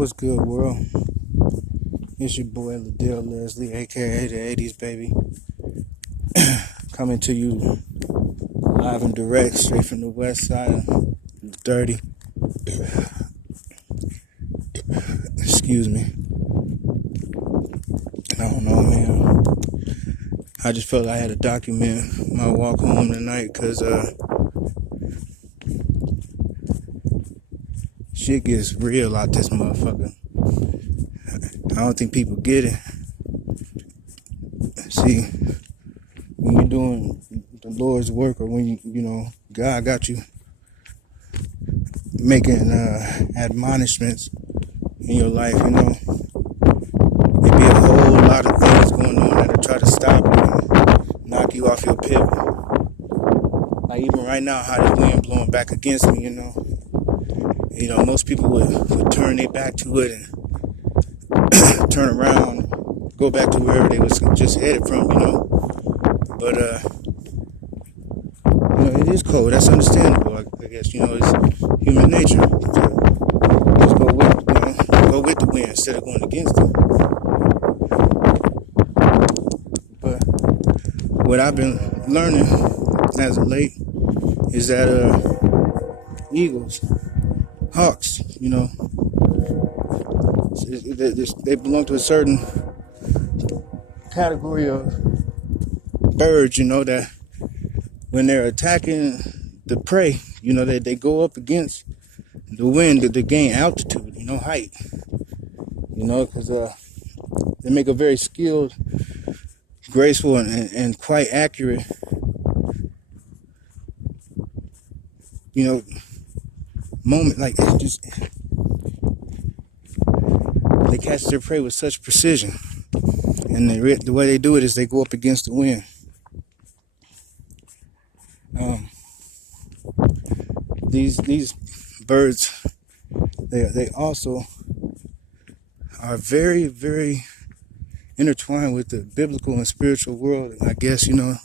What's good, world? It's your boy Ladell Leslie, aka the 80s baby, coming to you live and direct, straight from the west side of the dirty. Excuse me. I don't know, man. I just felt I had to document my walk home tonight, cause shit gets real out this motherfucker. I don't think people get it. See, when you're doing the Lord's work, or when you know God got you making admonishments in your life, there be a whole lot of things going on that'll try to stop you and knock you off your pivot. Like even right now, how this wind blowing back against me, most people would turn their back to it and turn around, go back to wherever they was just headed from, But it is cold. That's understandable. I guess it's human nature to just go with the wind instead of going against it. But what I've been learning as of late is that eagles, hawks, they belong to a certain category of birds, that when they're attacking the prey, they go up against the wind to gain altitude, height, because they make a very skilled, graceful, and quite accurate, moment. Like, they catch their prey with such precision, and the way they do it is they go up against the wind. These birds, they also are very, very intertwined with the biblical and spiritual world. I guess I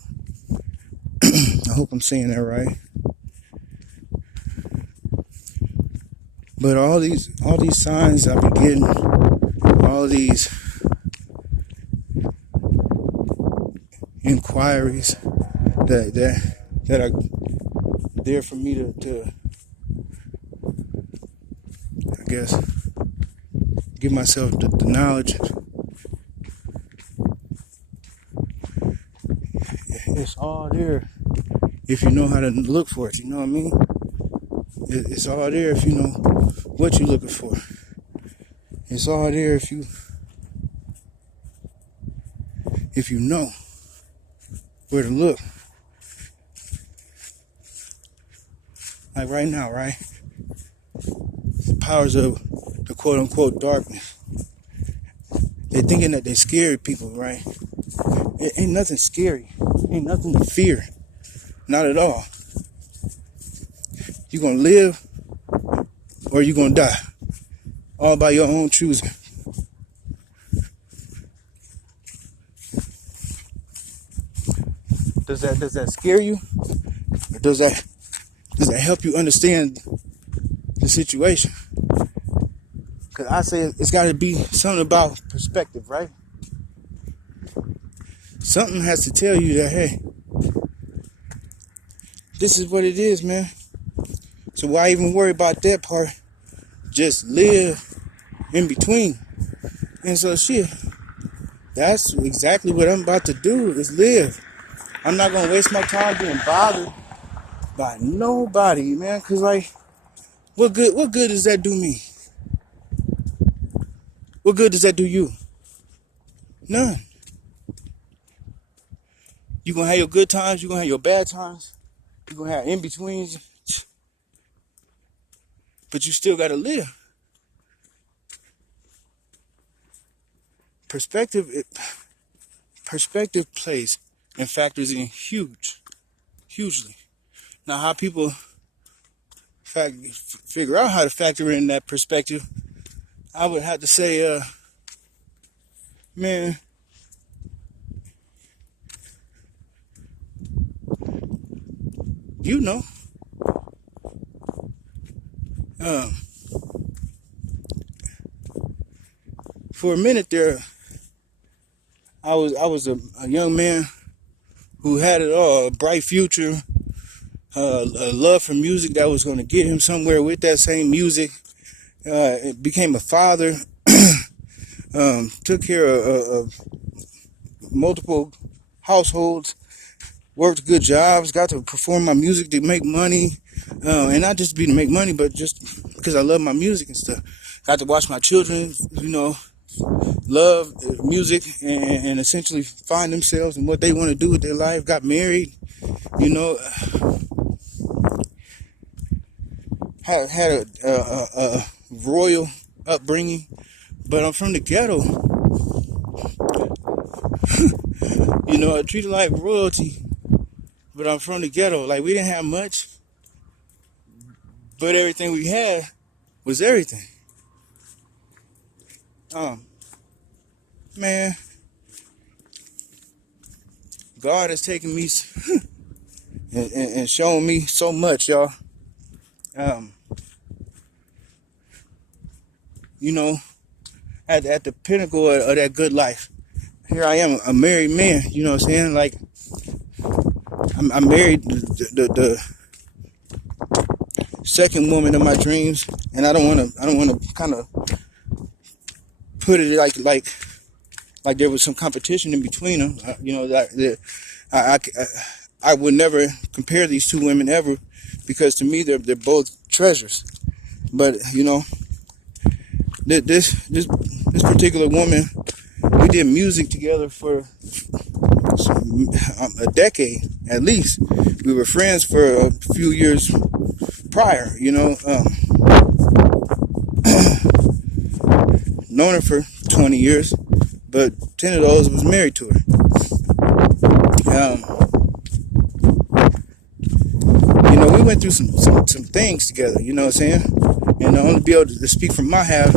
hope I'm saying that right. But all these signs I've been getting, all these inquiries that are there for me to I guess give myself the knowledge. It's all there if you know how to look for it. You know what I mean? It's all there if you know what you're looking for. It's all there if you know where to look. Like right now, right? The powers of the quote-unquote darkness. They're thinking that they're scary people, right? It ain't nothing scary. Ain't nothing to fear. Not at all. You're going to live or you're going to die. All by your own choosing. Does that scare you? Or does that help you understand the situation? Because I say it's got to be something about perspective, right? Something has to tell you that, hey, this is what it is, man. So why even worry about that part? Just live in between. And so shit, that's exactly what I'm about to do, is live. I'm not going to waste my time being bothered by nobody, man. Because, like, what good does that do me? What good does that do you? None. You're going to have your good times. You're going to have your bad times. You're going to have in-betweens. But you still got to live. Perspective plays and factors in hugely. Now, how people figure out how to factor in that perspective, I would have to say, man, for a minute there, I was a young man who had it all, a bright future, a love for music that was going to get him somewhere with that same music. Became a father, took care of multiple households, worked good jobs, got to perform my music to make money, and not just to make money, but just because I love my music and stuff. Got to watch my children, love music and essentially find themselves and what they want to do with their life. Got married, had a royal upbringing, but I'm from the ghetto. I treated like royalty, but I'm from the ghetto. Like, we didn't have much, but everything we had was everything. Man, God has taken me and shown me so much, y'all. At the pinnacle of that good life. Here I am, a married man, you know what I'm saying? Like, I married the second woman of my dreams, and I don't want to kind of put it like there was some competition in between them. I would never compare these two women ever, because to me they're both treasures. But this particular woman, we did music together for a decade at least. We were friends for a few years prior, known her for 20 years, but 10 of those was married to her. We went through some things together, you know what I'm saying? And I only be able to speak from my half,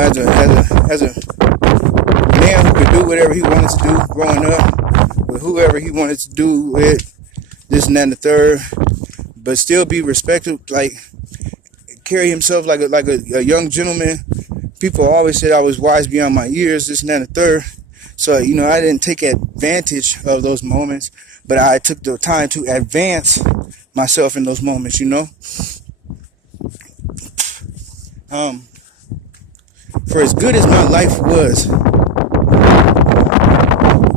as a man who could do whatever he wanted to do growing up, with whoever he wanted to do with, this and that and the third, but still be respected, like carry himself like a young gentleman. People always said I was wise beyond my years, this and that and the third. So, I didn't take advantage of those moments, but I took the time to advance myself in those moments, For as good as my life was,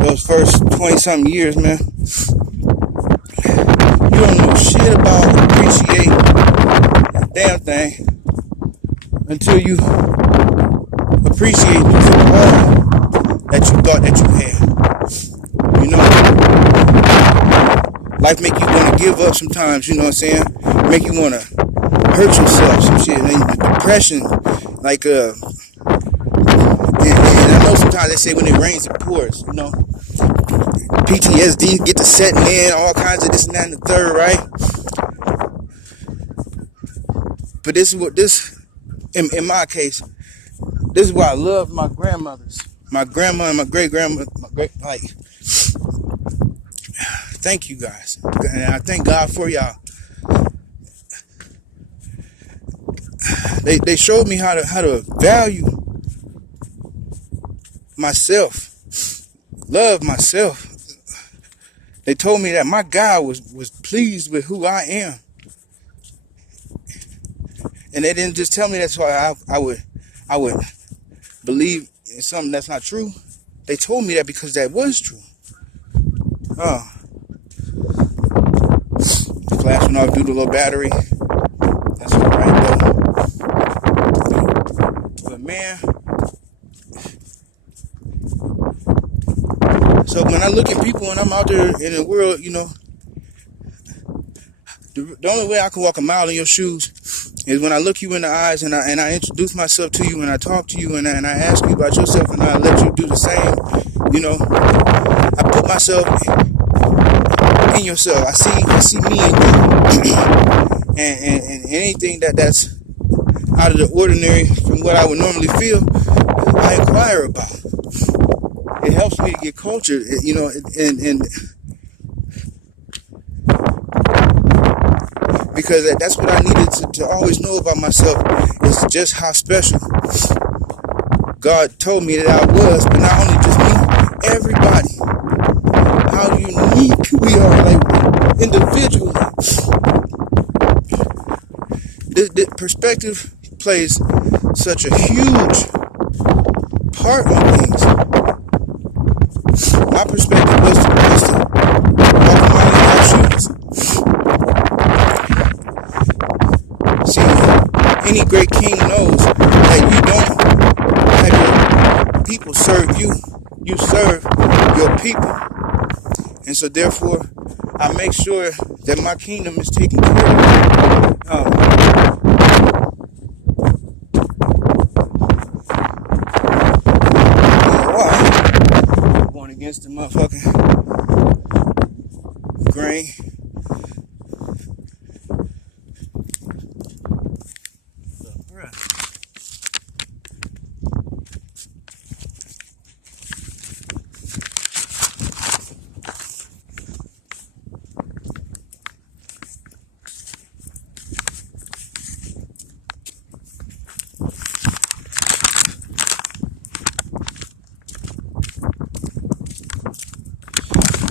those first 20-something years, man, you don't know shit about appreciate a damn thing until you appreciate losing all that you thought that you had. Life make you want to give up sometimes, you know what I'm saying? Make you want to hurt yourself, some shit. And then the depression, like, and I know sometimes they say when it rains it pours, PTSD get to setting in, all kinds of this and that and the third, right? But this is what in my case, this is why I love my grandmothers, my grandma and my great grandma, thank you guys, and I thank God for y'all. They showed me how to value myself, love myself. They told me that my God was pleased with who I am. And they didn't just tell me that's why I would believe in something that's not true. They told me that because that was true. The flash went off due to low battery. That's all right though. But man, so when I look at people and I'm out there in the world, the only way I can walk a mile in your shoes is when I look you in the eyes and I introduce myself to you and I talk to you and I ask you about yourself and I let you do the same. I put myself in yourself. I see me in you. and anything that's out of the ordinary from what I would normally feel, I inquire about. It helps me to get cultured, and because that's what I needed to always know about myself, is just how special God told me that I was. But not only just me, everybody, how unique we are, like individually. This perspective plays such a huge part on things. My perspective was to walk around in our shoes. See, any great king knows that you don't have your people serve you. You serve your people. And so therefore, I make sure that my kingdom is taken care of. Going against the motherfucking grain.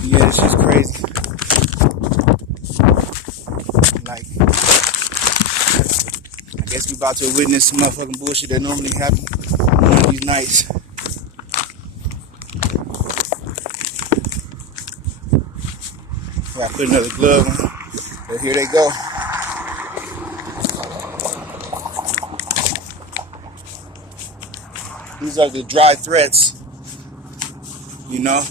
Yeah, this is crazy. Like, I guess we about to witness some motherfucking bullshit that normally happens one of these nights. I put another glove on, but here they go. These are the dry threats, you know.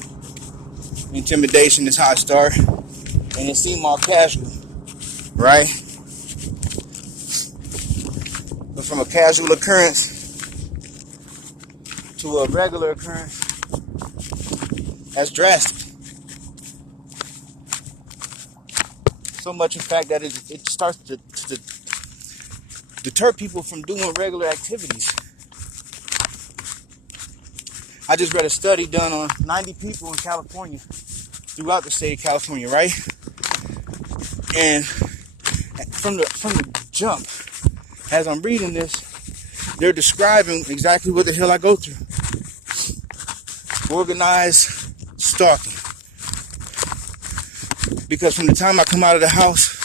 Intimidation is how it starts, and it seemed all casual, right? But from a casual occurrence to a regular occurrence, that's drastic. So much in fact that it starts to deter people from doing regular activities. I just read a study done on 90 people in California, throughout the state of California, right? And from the jump, as I'm reading this, they're describing exactly what the hell I go through. Organized stalking. Because from the time I come out of the house,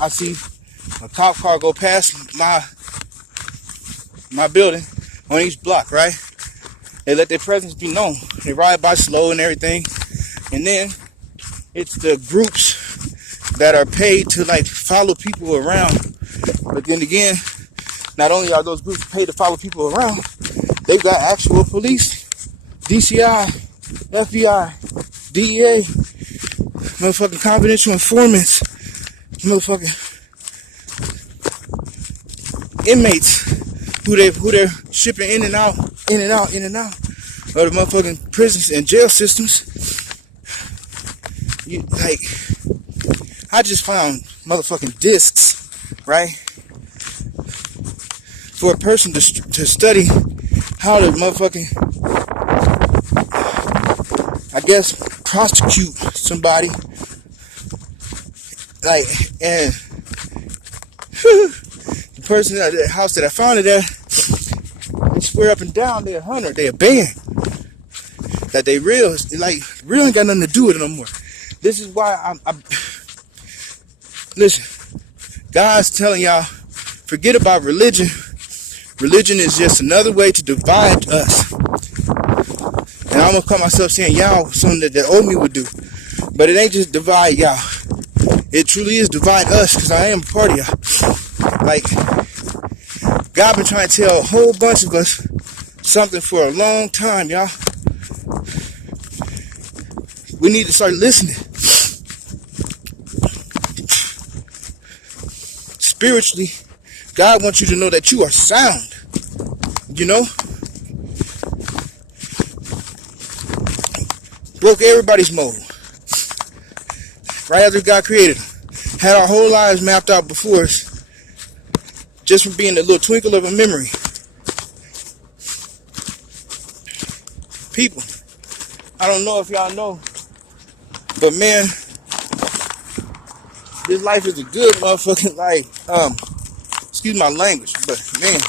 I see a cop car go past my building on each block, right? They let their presence be known. They ride by slow and everything. And then it's the groups that are paid to like follow people around. But then again, not only are those groups paid to follow people around, they've got actual police, DCI, FBI, DEA, motherfucking confidential informants, motherfucking inmates who they're shipping in and out of the motherfucking prisons and jail systems. I just found motherfucking discs, right? For a person to study how to motherfucking, I guess, prosecute somebody. Like, and the person at the house that I found it at, they swear up and down they're a hunter, they're a band. That they real ain't got nothing to do with it no more. This is why I'm listen, God's telling y'all, forget about religion. Religion is just another way to divide us. And I'm gonna call myself saying y'all something that old me would do. But it ain't just divide y'all. It truly is divide us, because I am a part of y'all. Like, God been trying to tell a whole bunch of us something for a long time, y'all. We need to start listening. Spiritually, God wants you to know that you are sound. You know? Broke everybody's mold. Right after God created them. Had our whole lives mapped out before us. Just from being a little twinkle of a memory. People, I don't know if y'all know, but man, This life is a good motherfucking life. Excuse my language, but man,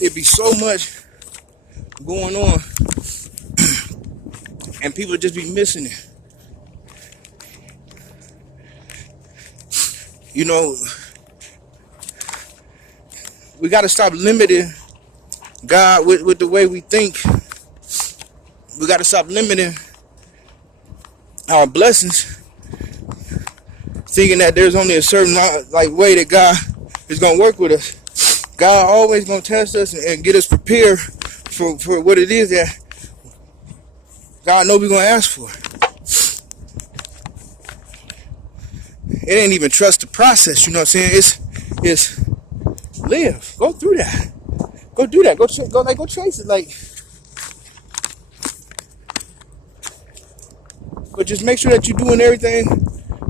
it be so much going on, and people just be missing it. You know, we got to stop limiting God with the way we think. We got to stop limiting our blessings, thinking that there's only a certain way that God is going to work with us. God always going to test us and get us prepared for what it is that God knows we're going to ask for. It ain't even trust the process, you know what I'm saying? It's live. Go through that. Go do that. Go chase it. But just make sure that you're doing everything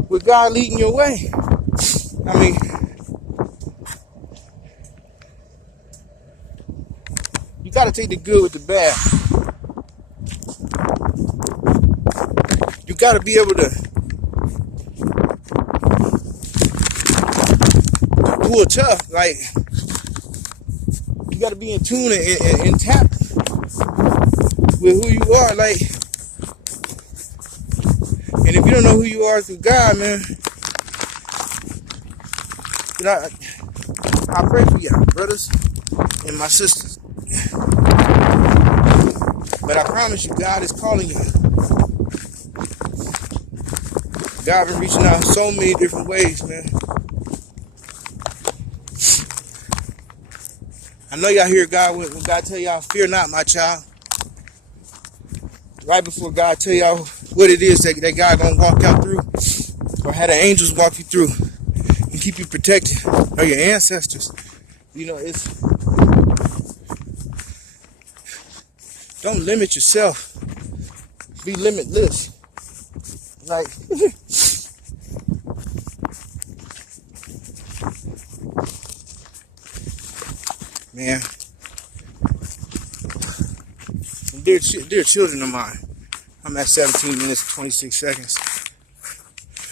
with God leading your way. I mean, you got to take the good with the bad. You got to be able to pull tough. Like, you got to be in tune and tap with who you are. Like, and if you don't know who you are through God, man, I pray for y'all, brothers and my sisters. But I promise you, God is calling you. God been reaching out so many different ways, man. I know y'all hear God when God tell y'all, fear not, my child. Right before God tell y'all what it is that God gonna walk out through, or have the angels walk you through and keep you protected, or your ancestors. You know, don't limit yourself. Be limitless. Like, man, dear children of mine, I'm at 17 minutes and 26 seconds.